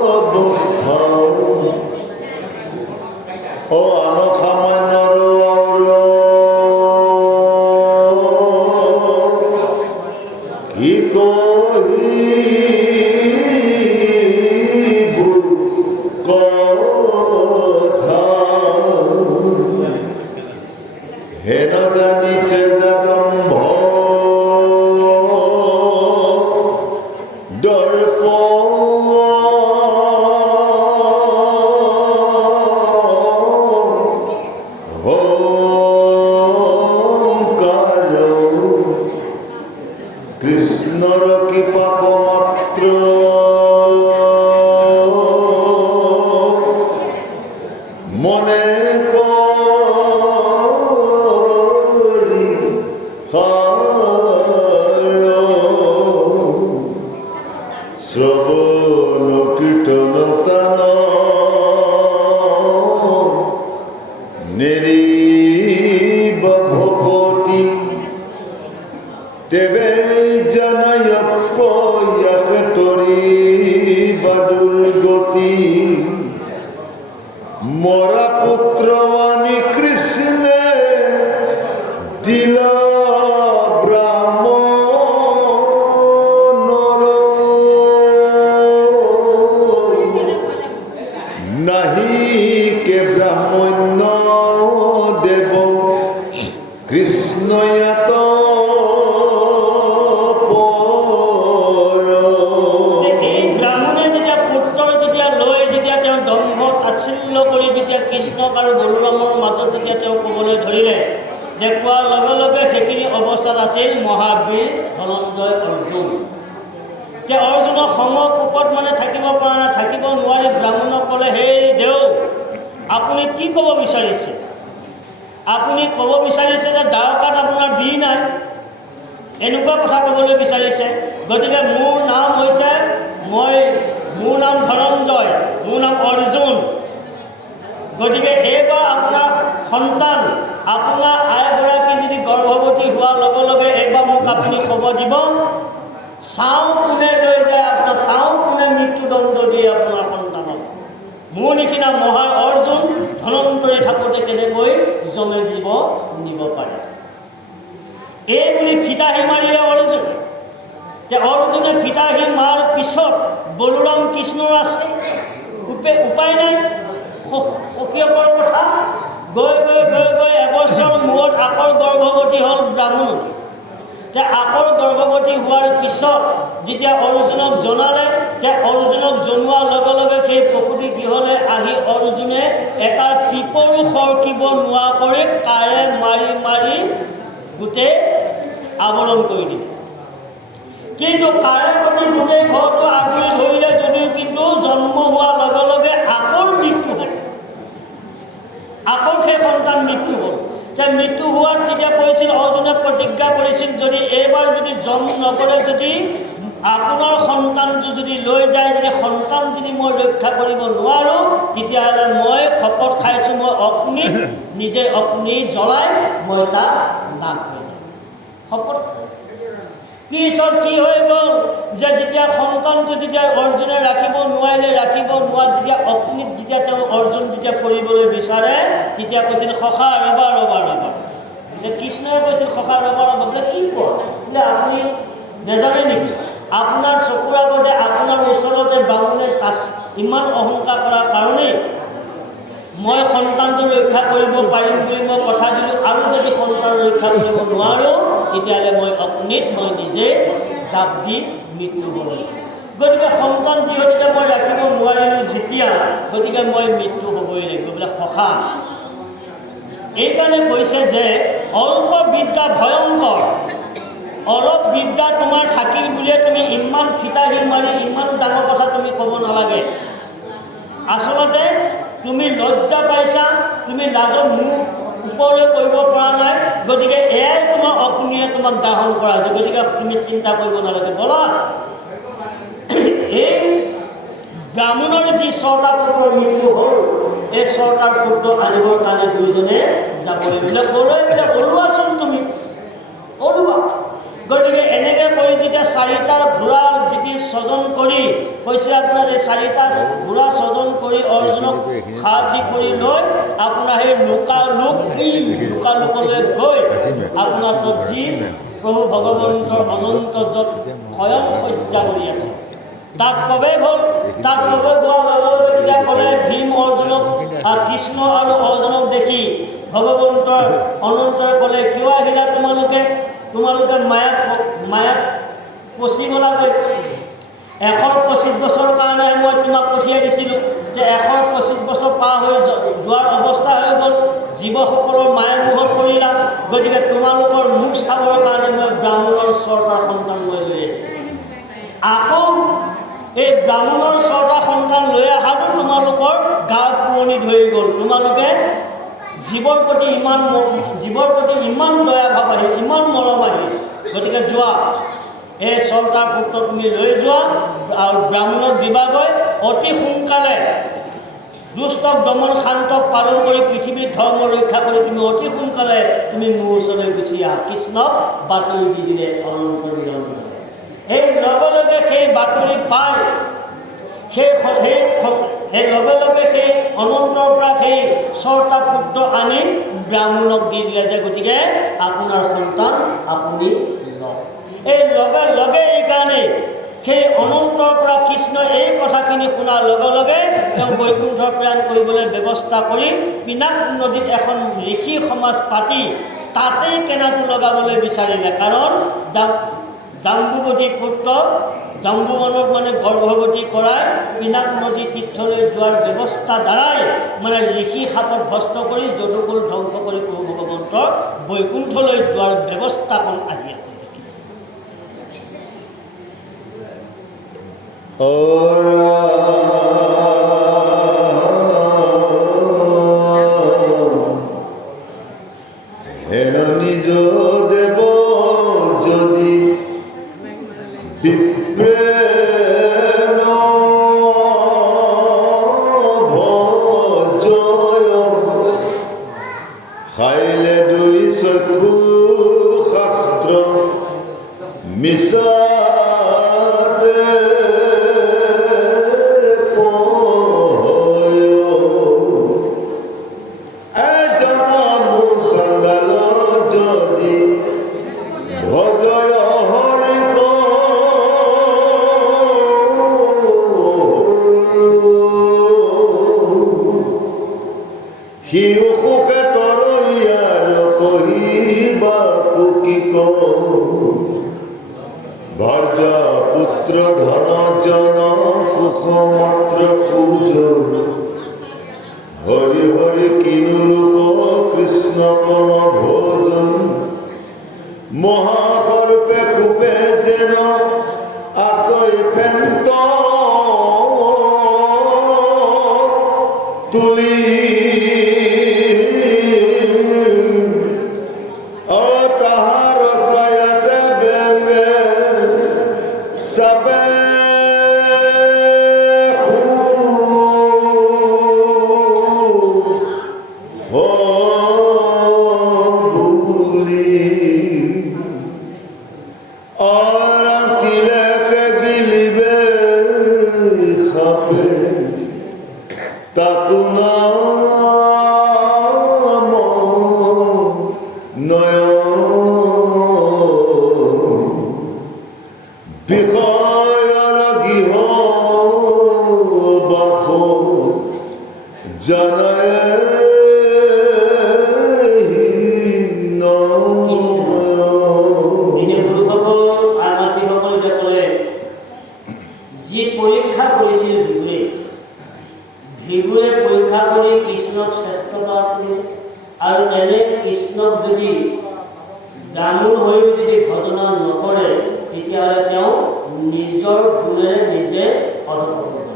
অৱস্থা আন সামান্যৰ কি কথা হেন জানিতে জগম্ভ দৰ্প কৃষ্ণৰ কৃপাক মাত্ৰ মনে কৰি শ্ৰৱণ কীৰ্তন তান নেৰিব ভকতি তেবে জানায় প্ৰয়াস তৰিবা দুৰ্গতি মৰা পুত্ৰবাণী কৃষ্ণে দিলা ব্ৰাহ্মণৰ কৃষ্ণক আৰু বলোৰামৰ মাজত যেতিয়া তেওঁ ক'বলৈ ধৰিলে, যে কোৱাৰ লগে লগে সেইখিনি অৱস্থাত আছিল মহাবীৰ ধনঞ্জয় অৰ্জুন। যে অৰ্জুনৰ খঙৰ কোপত মানে থাকিব পৰা নাই, থাকিব নোৱাৰি ব্ৰাহ্মণক ক'লে, হে দেও, আপুনি কি ক'ব বিচাৰিছে? আপুনি ক'ব বিচাৰিছে যে দ্বাৰকাত আপোনাৰ বীৰ নাই, এনেকুৱা কথা ক'বলৈ বিচাৰিছে। গতিকে মোৰ নাম হৈছে, মোৰ নাম ধনঞ্জয়, মোৰ নাম অৰ্জুন। গতিকে এইবাৰ আপোনাৰ সন্তান, আপোনাৰ আইগৰাকী যদি গৰ্ভৱতী হোৱাৰ লগে লগে এইবাৰ মোক আপুনি ক'ব দিব, চাওঁ কোনে লৈ যায় আপোনাৰ, চাওঁ কোনে মৃত্যুদণ্ড দিয়ে আপোনাৰ সন্তানক। মোৰ নিচিনা মহান অৰ্জুন ধনন্তৰী থাকোঁতে কেনেকৈ জমে জীৱ নিব পাৰে। এই বুলি ফিতাহী মাৰিলে অৰ্জুন। যে অৰ্জুনে ফিতাহী মাৰ পিছত বলোৰাম কৃষ্ণৰ আছে উপায় নাই, সখীয়কৰ কথা। গৈ গৈ গৈ গৈ এবছৰ মূৰত আকৌ গৰ্ভৱতী হ'ল ব্ৰাহ্মণ। যে আকৌ গৰ্ভৱতী হোৱাৰ পিছত যেতিয়া অৰ্জুনক জনালে, যে অৰ্জুনক জনোৱাৰ লগে লগে সেই প্ৰসূতি গৃহলৈ আহি অৰ্জুনে এটা টিপৰো সৰকিব নোৱাৰ কৰি কাৰে মাৰি মাৰি গোটেই আৱৰণ কৰি দিলে। কিন্তু কাৰে প্ৰতি গোটেই ঘৰটো আগুৰি ধৰিলে যদিও কিন্তু জন্ম হোৱাৰ লগে লগে আকৌ মৃত্যু হ'ল, আকৌ সেই সন্তান মৃত্যু হ'ল। যে মৃত্যু হোৱাত তেতিয়া কৈছিল, অৰ্জুনে প্ৰতিজ্ঞা কৰিছিল, যদি এইবাৰ যদি জন্ম নকৰে, যদি আপোনাৰ সন্তানটো যদি লৈ যায়, যদি সন্তান যদি মই ৰক্ষা কৰিব নোৱাৰোঁ, তেতিয়াহ'লে মই শপত খাইছোঁ, মই অগ্নিত নিজে অগ্নি জ্বলাই মই তাক নাশ হৈ যাম। শপত পিছত কি হৈ গ'ল, যে যেতিয়া সন্তানটো যেতিয়া অৰ্জুনে ৰাখিব নোৱাৰিলে, যেতিয়া অগ্নিত যেতিয়া তেওঁ অৰ্জুন যেতিয়া কৰিবলৈ বিচাৰে, তেতিয়া কৈছিল সখা ৰবা ৰবা ৰবা। যে কৃষ্ণই কৈছিল সখা ৰবা ৰবা, বোলে কি কয়, বোলে আপুনি নেজানে নেকি, আপোনাৰ চকুৰ আগতে আপোনাৰ ওচৰতে ব্ৰাহ্মণে ইমান অহংকাৰ কৰাৰ কাৰণেই মই সন্তানটো ৰক্ষা কৰিব পাৰিম বুলি মই কথা দিলোঁ, আৰু যদি সন্তান ৰক্ষা কৰিব নোৱাৰোঁ, তেতিয়াহ'লে মই অগ্নিত মই নিজে জাপ দি মৃত্যু হ'ম। গতিকে সন্তান যিহেতুকে মই ৰাখিব নোৱাৰিলোঁ যেতিয়া, গতিকে মই মৃত্যু হ'বই লাগিব বোলে সখা। এইকাৰণে কৈছে যে অল্প বিদ্যা ভয়ংকৰ, অলপ বিদ্যা তোমাৰ থাকিল বুলিয়ে তুমি ইমান ফিতাহী মাৰি ইমান ডাঙৰ কথা তুমি ক'ব নালাগে। আচলতে তুমি লজ্জা পাইছা, তুমি লাজত মুখ ওপৰলৈ কৰিব পৰা নাই, গতিকে এয়াই তোমাৰ অগ্নিয়ে তোমাক দাহন কৰা হৈছে। গতিকে তুমি চিন্তা কৰিব নালাগে। বলা, এই ব্ৰাহ্মণৰ যি 6টা পুত্ৰৰ মৃত্যু হ'ল, এই 6টা পুত্ৰ আনিবৰ কাৰণে দুইজনে যাব লাগিব। ক'লৈ বোলে ওলোৱাচোন তুমি, ওলোৱা। গতিকে এনেকৈ কৰি যেতিয়া 4টা ঘোঁৰা যেতিয়া স্বজন কৰি কৈছে, আপোনাৰ এই 4টা ঘোঁৰা স্বজন কৰি অৰ্জুনক সাৰথি কৰি লৈ আপোনাৰ সেই লোকালোকলৈ গৈ আপোনাৰ যি প্ৰভু ভগৱন্তৰ অনন্ত য'ত স্বয়ং সজ্জা কৰি আছে তাত প্ৰৱেশ হ'ল। তাত প্ৰৱেশ হোৱাৰ লগে লগে তেতিয়া ক'লে ভীম অৰ্জুনক, কৃষ্ণ আৰু অৰ্জুনক দেখি ভগৱন্তৰ অনন্তই ক'লে, কিয় আহিলা তোমালোকে মায়াত পচি গ'লাগৈ। 125 বছৰৰ কাৰণে মই তোমাক পঠিয়াই দিছিলোঁ, যে 125 বছৰ পাৰ হৈ যোৱাৰ অৱস্থা হৈ গ'ল, জীৱসকলৰ মায়া মোহত পৰিলা। গতিকে তোমালোকৰ মুখ চাবৰ কাৰণে মই ব্ৰাহ্মণৰ 6টা সন্তান মই লৈ আহিছোঁ। আকৌ এই ব্ৰাহ্মণৰ 6টা সন্তান লৈ অহাটো তোমালোকৰ গাৰ পুৰণি ধৰি গ'ল। তোমালোকে জীৱৰ প্ৰতি ইমান দয়া ভাৱ আহিল, ইমান মৰম আহিল। গতিকে যোৱা, এই 6টা পুত্ৰ তুমি লৈ যোৱা আৰু ব্ৰাহ্মণক দিবাগৈ। অতি সোনকালে দুষ্টক দমন শান্তক পালন কৰি পৃথিৱীৰ ধৰ্ম ৰক্ষা কৰি তুমি অতি সোনকালে তুমি মোৰ ওচৰলৈ গুচি আহা। কৃষ্ণক বাতৰি দি দিলে অনন্ত নিৰঞ্জনে। এই লগে লগে সেই বাতৰি পাই সেই লগে লগে সেই অনন্তৰ পৰা সেই 6টা পুত্ৰ আনি ব্ৰাহ্মণক দি দিলে, যে গতিকে আপোনাৰ সন্তান আপুনি লওক। এই লগে লগে এইকাৰণে সেই অনন্তৰ পৰা কৃষ্ণ এই কথাখিনি শুনাৰ লগে লগে তেওঁ বৈকুণ্ঠ প্ৰয়াণ কৰিবলৈ ব্যৱস্থা কৰি পিনাক নদীত এখন ঋষি সমাজ পাতি তাতেই কেনাটো লগাবলৈ বিচাৰিলে। কাৰণ জাম্বুবতী পুত্ৰ জাম্বুৱানক মানে গৰ্ভৱতী কৰাই পিনাক নদী তীৰ্থলৈ যোৱাৰ ব্যৱস্থা দ্বাৰাই মানে ঋষি সাপত ভস্ত কৰি যদুকুল ধ্বংস কৰি প্ৰভু ভগৱন্তৰ বৈকুণ্ঠলৈ যোৱাৰ ব্যৱস্থাখন আহি আছে। হেন নিজ দেৱ যদি বিপ্ৰে ভজয় খাইলে দুই চক্ষু শাস্ত্ৰ মিছা শিশুসুখে তৰৈয়াৰ কহিবা কুকিত ভাৰ্যা পুত্ৰ ধন জন সুখ মাত্ৰ সূজ হৰি হৰি কিনু লোক কৃষ্ণ পল ভোজন মহাসৰ্পে কোপে যেন আচৈ ফেন্ত তুলি তাহাৰ ছায়াতে বেঙে চাপে বুলি তিলেকে গিলিবে খাপে তাকো নাম নয়ন বিষয়ৰ গৃহ বাস জানায় যি পৰীক্ষা কৰিছিল ভিগুৰে পৰীক্ষা কৰি কৃষ্ণক শ্ৰেষ্ঠতা কৰিলে আৰু তেনে কৃষ্ণক যদি ব্ৰাহ্মণ হৈও যদি ভজনা নকৰে তেতিয়াহ'লে তেওঁ নিজৰ গুণেৰে নিজে অধপতন কৰে।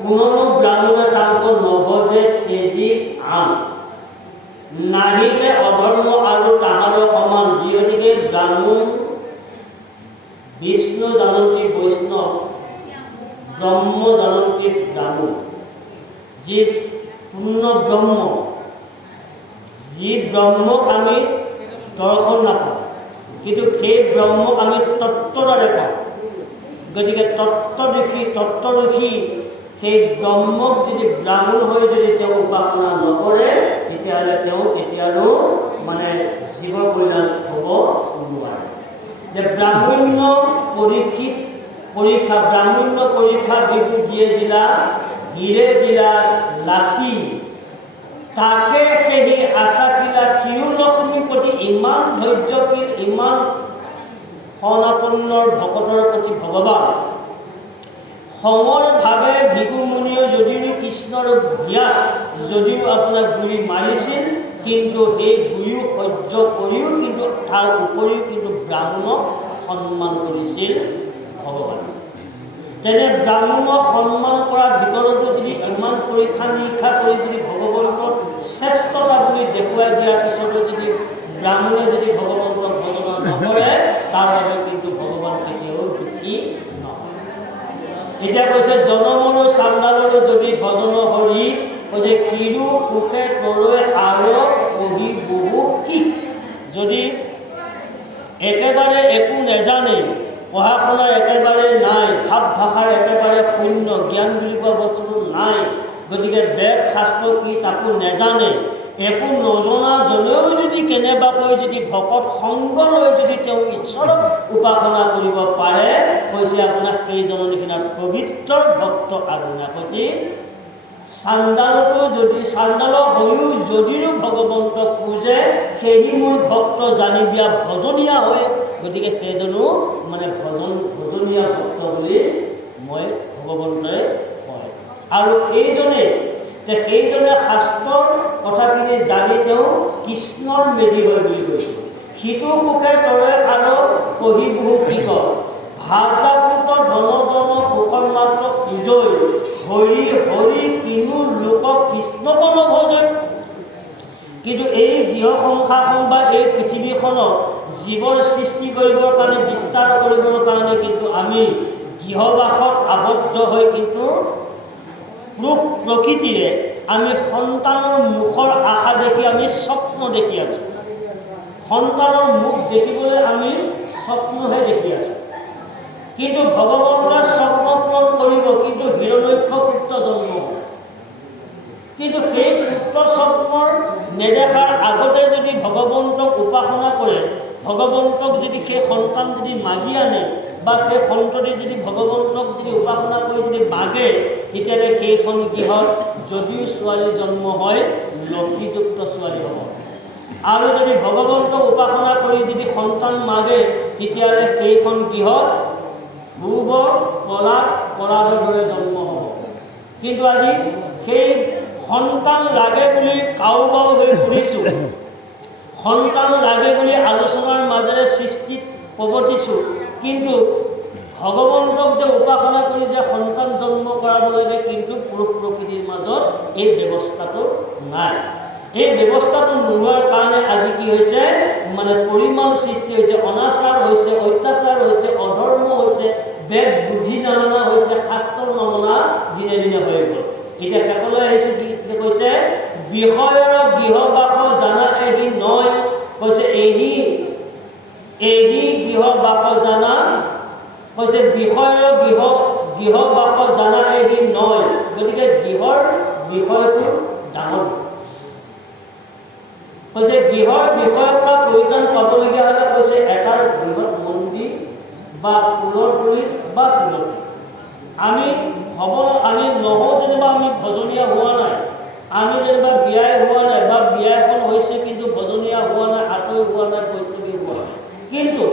কোনো ব্ৰাহ্মণে তাকো নভজে তেজি আন নাহিতে অধৰ্ম আৰু তাহাৰৰ সমান যিহেতুকে ব্ৰাহ্মণ বিষ্ণু জানন্তী বৈষ্ণৱ ব্ৰহ্ম জানন্তী ব্ৰাহ্মণ যি পূৰ্ণ ব্ৰহ্ম যি ব্ৰহ্মক আমি দৰ্শন নাপাওঁ কিন্তু সেই ব্ৰহ্মক আমি তত্ত্বৰে পাওঁ। গতিকে তত্ত্বদৰ্শী সেই ব্ৰহ্মক যদি ব্ৰাহ্মণ হৈ যদি তেওঁ উপাসনা নকৰে তেতিয়াহ'লে তেওঁ কেতিয়াও মানে জীৱ কল্যাণ হ'ব নোৱাৰে। যে ব্ৰাহ্মণ্য পৰীক্ষা ব্ৰাহ্মণ্য পৰীক্ষা যিটো দিয়ে দিলা হিৰে দিলা লাঠি তাকে সেই আশাকিলা ক্ষীৰ লক্ষ্মীৰ প্ৰতি ইমান ধৈৰ্যশীল ইমান শৰণাপন্নৰ ভকতৰ প্ৰতি ভগৱান সমৰভাৱে ভিগুমুনিয়ে যদিও কৃষ্ণৰ বিয়াত যদিও আপোনাৰ গুৰি মাৰিছিল কিন্তু সেই গুৰিও সহ্য কৰিও কিন্তু তাৰ উপৰিও কিন্তু ব্ৰাহ্মণক সন্মান কৰিছিল ভগৱানে। তেনে ব্ৰাহ্মণক সন্মান কৰাৰ ভিতৰতো যদি ইমান পৰীক্ষা নিৰীক্ষা কৰি যদি ভগৱন্তৰ শ্ৰেষ্ঠতা বুলি দেখুৱাই দিয়াৰ পিছতো যদি ব্ৰাহ্মণে যদি ভগৱন্তৰ ভজনা নকৰে তাৰ বাবে কিন্তু ভগৱান কেতিয়াও দুখী নহয়। এতিয়া কৈছে জনমনো চাণ্ডাললৈ যদি ভজন হৰি কৈছে ক্ষীৰো সুখে তৰৈ আৰু পঢ়ি বহু কি যদি একেবাৰে একো নেজানে পঢ়া শুনাৰ একেবাৰে নাই ভাৱ ভাষাৰ একেবাৰে শূন্য জ্ঞান বুলি কোৱা বস্তুটো নাই গতিকে বেদ শাস্ত্ৰ কি তাকো নেজানে একো নজনাজনেও যদি কেনেবাকৈ যদি ভকত সংগ লৈ যদি তেওঁ ঈশ্বৰক উপাসনা কৰিব পাৰে কৈছে আপোনাক সেইজনৰ নিচিনা পবিত্ৰ ভক্ত আৰু না কৈছে চাণ্ডালকো যদি চাণ্ডালক হৈও যদিও ভগৱন্তক পূজে সেই মোৰ ভক্ত জানিবিয়া ভজনীয়া হৈ গতিকে সেইজনো মানে ভজনীয়া ভক্ত বুলি মই ভগৱন্তই কয়। আৰু সেইজনে শাস্ত্ৰৰ কথাখিনি জানি তেওঁ কৃষ্ণৰ মেধি হয় বুলি কৈছে। সিটো সুখে তৰে আৰু কহি বহু কি কয়, ভাজাপুত ধনজন সুখৰ মাত্ৰ পূজয়, হৰি হৰি কিনো লোক কৃষ্ণপদ ভজয়। কিন্তু এই গৃহ সংসাৰখন বা এই পৃথিৱীখনক জীৱৰ সৃষ্টি কৰিবৰ কাৰণে, বিস্তাৰ কৰিবৰ কাৰণে কিন্তু আমি গৃহবাসত আবদ্ধ হৈ কিন্তু প্ৰকৃতিৰে আমি সন্তানৰ মুখৰ আশা দেখি আমি স্বপ্ন দেখি আছোঁ। সন্তানৰ মুখ দেখিবলৈ আমি স্বপ্নহে দেখি আছোঁ। কিন্তু ভগৱন্তৰ স্বপ্ন পূৰণ কৰিব, কিন্তু হিৰণ্যক্ষ পুত্ৰ জন্ম। কিন্তু সেই পুত্ৰ স্বপ্নৰ নেদেখাৰ আগতে যদি ভগৱন্তক উপাসনা কৰে, ভগৱন্তক যদি সেই সন্তান যদি মাগি আনে বা সেই সন্ততি যদি ভগৱন্তক যদি উপাসনা কৰি যদি মাগে, তেতিয়াহ'লে সেইখন গৃহত যদিও ছোৱালী জন্ম হয়, লক্ষীযুক্ত ছোৱালী হ'ব। আৰু যদি ভগৱন্তক উপাসনা কৰি যদি সন্তান মাগে, তেতিয়াহ'লে সেইখন গৃহত ভূব পলাদৰ দৰে জন্ম হ'ব। কিন্তু আজি সেই সন্তান লাগে বুলি কাউবাও হৈ ফুৰিছোঁ, সন্তান লাগে বুলি আলোচনাৰ মাজেৰে সৃষ্টিত প্ৰৱৰ্তিছোঁ, কিন্তু ভগৱন্তক যে উপাসনা কৰি যে সন্তান জন্ম কৰাব লাগে, কিন্তু পুৰুষ প্ৰকৃতিৰ মাজত এই ব্যৱস্থাটো নাই। এই ব্যৱস্থাটো নোহোৱাৰ কাৰণে আজি কি হৈছে, মানে পৰিমাণ সৃষ্টি হৈছে, অনাচাৰ হৈছে, অত্যাচাৰ হৈছে, অধৰ্ম হৈছে, বেদ বুদ্ধি নমনা হৈছে, শাস্ত্ৰৰ নমনা দিনে দিনে হৈ গ'ল। এতিয়া শেষলৈ আহিছোঁ, কি কৈছে, বিষয়ৰ গৃহবাস জানা এহি নয়, কৈছে এহি গৃহবাস জানা, কৈছে বিষয়ৰ গৃহবাস জানা এহি নয়। গতিকে গৃহৰ বিষয়টো ডাঙৰ। কৈছে গৃহৰ বিষয়ৰ পৰা পৰিত্ৰাণ পাবলগীয়া হ'লে কৈছে এটাৰ বৃহৎ মন্দিৰ বা ফুলৰ পুলি বা তুলসী। আমি নহওঁ যেনিবা আমি ভজনীয়া হোৱা নাই, আমি যেনিবা বিয়াই হোৱা নাই বা বিয়া এখন হৈছে কিন্তু ভজনীয়া হোৱা নাই, আঁতৰি হোৱা নাই, বৈষ্ণৱী হোৱা নাই, কিন্তু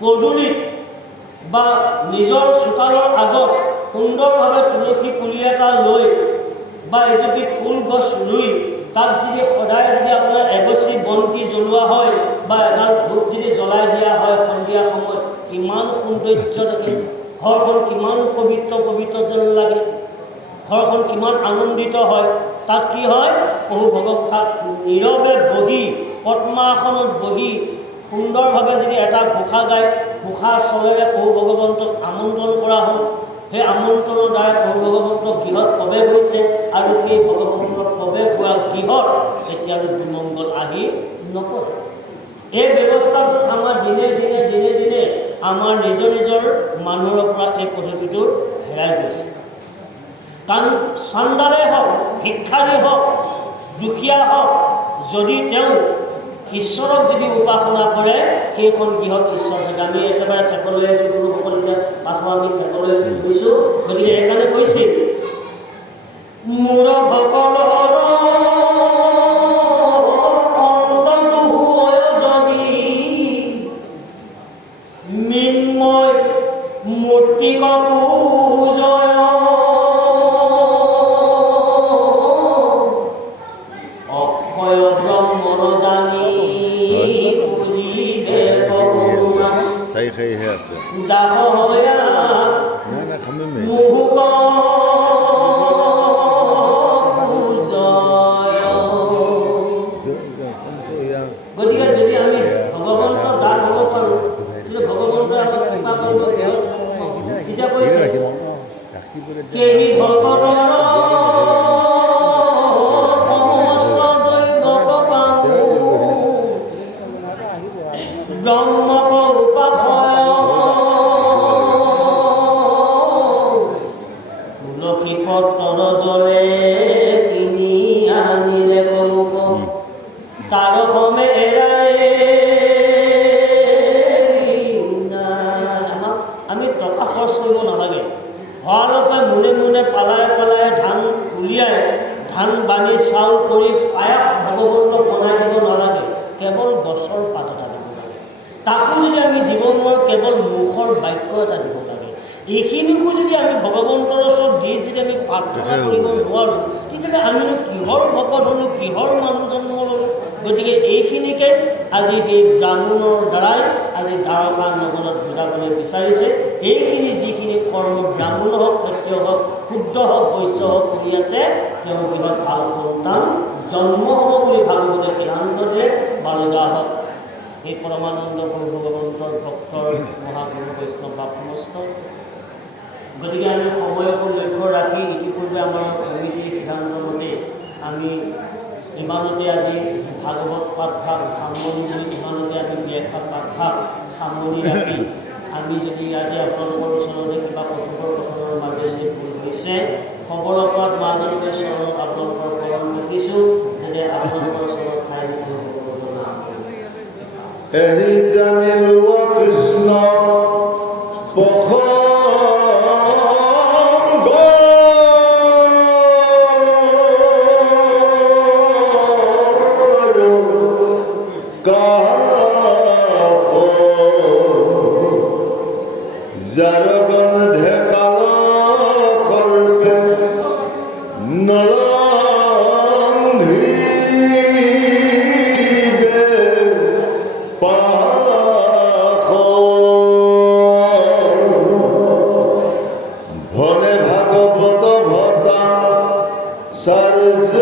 পদূলিত বা নিজৰ চোতালৰ আগত সুন্দৰভাৱে তুলসী পুলি এটা লৈ বা এজুপি ফুল গছ ৰুই তাত যদি সদায় যদি আপোনাৰ এগছি বন্তি জ্বলোৱা হয় বা এডাল ধূপ যদি জ্বলাই দিয়া হয় সন্ধিয়া সময়ত, কিমান সৌন্দৰ্য দেখে, ঘৰখন কিমান পবিত্ৰ যেন লাগে, ঘৰখন কিমান আনন্দিত হয়। তাত কি হয়, প্ৰভু ভগৱান নীৰৱে বহি পদ্মাসনত বহি সুন্দৰভাৱে যদি এটা ঘোষা গায়, ঘোষাৰ চলেৰে প্ৰভু ভগৱন্তক আমন্ত্ৰণ কৰা হ'ল। সেই আমন্ত্ৰণৰ দ্বাৰা প্ৰভু ভগৱন্তক গৃহত প্ৰৱেশ হৈছে, আৰু সেই ভগৱন্তৰ প্ৰৱেশ হোৱা গৃহত তেতিয়ালৈ দুমংগল আহি নপৰে। এই ব্যৱস্থাটো আমাৰ দিনে দিনে আমাৰ নিজৰ মানুহৰ পৰা এই পদ্ধতিটো হেৰাই গৈছে। কাৰণ চণ্ডালেই হওক, ভিক্ষাৰী হওক, দুখীয়া হওক, যদি তেওঁ ঈশ্বৰক যদি উপাসনা কৰে, সেইখন গৃহত ঈশ্বৰ থাকে। আমি একেবাৰে শেষলৈ আহিছোঁ, গুৰুসকল এতিয়া পাঠৰ আমি শেষলৈ গৈছোঁ। গতিকে সেইকাৰণে কৈছিল, মোৰ ভকতৰ মিন্ময় মূৰ্তিক পূজয়, অক্ষয় ব্ৰহ্মণ জানি পুজিবে দাসয়া মুহুক পূজয়। গতিকে যদি আমি ভগৱন্তৰ দাস হ'ব পাৰোঁ, ভগৱন্তৰ আমি কৃপা কৰিব, তেতিয়া কৈছে সেই ভকতৰ সমস্ত দৈৱত পাওঁ, ব্ৰহ্মক উপাসয়, তুলসী পত্ৰৰ জলে কিনি আনিলে গৌক, তাৰ সমে এৰাই। আমি টকা খৰচ কৰিব নালাগে, ভঁৰালৰ পৰা মোনে পালাই ধান উলিয়াই ধান বানি চাউল কৰি পায়স ভগৱন্তক বনাই দিব নালাগে, কেৱল গছৰ পাত এটা দিব লাগে। তাকো যদি দিব নোৱাৰোঁ, কেৱল মুখৰ বাক্য এটা দিব লাগে। এইখিনিকো যদি আমি ভগৱন্তৰ ওচৰত দি যদি আমি প্ৰাৰ্থনা কৰিব নোৱাৰোঁ, তেতিয়াহ'লে আমিনো কিহৰ ভকত হ'লোঁ, কিহৰ মানুহ জন্ম ল'লোঁ? গতিকে এইখিনিকে আজি সেই ব্ৰাহ্মণৰ দ্বাৰাই আজি দ্বাৰকা নগৰত বুজাবলৈ বিচাৰিছে। এইখিনি যিখিনি কৰ্ম ব্ৰাহ্মণ হওক, ক্ষত্ৰিয় হওক, ক্ষুদ্ৰ হওক, বৈশ্য হওক কৰি আছে, তেওঁ বিলত ভাল সন্তান জন্ম হ'ব বুলি ভাবিবলৈ সিদ্ধান্ত দিয়ে। বালুজা হওক এই পৰমানন্দ গুৰু ভগৱন্তৰ ভক্তৰ মহাগুৰু বৈষ্ণৱ বা সমস্ত। গতিকে আমি সময়কো লক্ষ্য ৰাখি ইতিপূৰ্বে আমাৰ কমিটিৰ সিদ্ধান্ত মতে আমি ইমানতে আজি ভাগৱত পাঠভাগ সামৰণি কৰি ইমানতে আমি ব্যাখ্যা পাঠভাগ সামৰণি ৰাখি আমি যদি আজি আপোনালোকৰ ওচৰতে কিবা কথোপকথনৰ মাজেৰে ভুল হৈছে খবৰ অপাত মাজতে চৰণত আপোনালোকৰ শৰণ ৰাখিছোঁ, যাতে আপোনালোকৰ ওচৰত ঠাই দিব নাম। এই জানিলো কৃষ্ণ যাৰ গন্ধে কালো সৰ্বে নৰন্ধিবে পাখ ভনে ভাগবত ভতা সাৰ্জ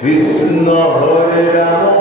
Krishna Hare Rama